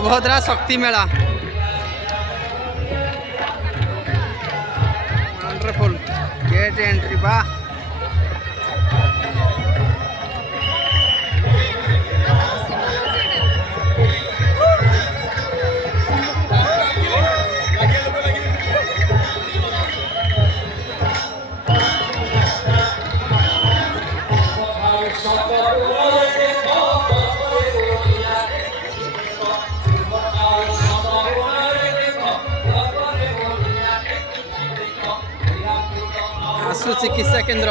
सुभद्रा शक्ति मेला wonderful gate entry बा आशु चिकित्सा केन्द्र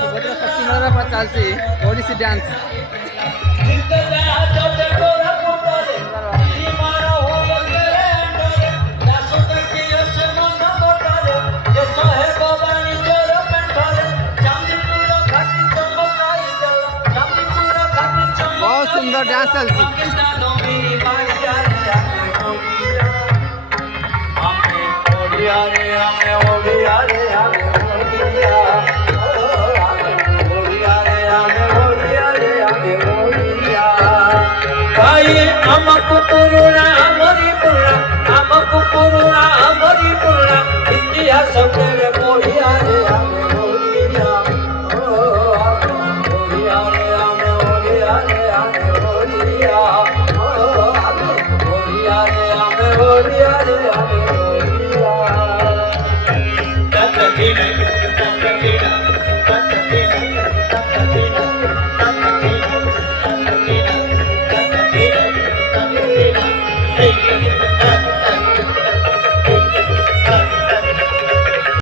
सुभद्रा शक्ति मेला चलती ओडिसी डांस बहुत सुंदर डांस चलती আমকু পুরুনা আমরি পুরুনা আমকু পুরুনা আমরি পুরুনা ইতিহাস করে পড়িয়া রে আমি বলিয়া ও আমি বলিয়া রে আমি বলিয়া রে আমি বলিয়া ও আমি বলিয়া রে আমি বলিয়া রে আমি বলিয়া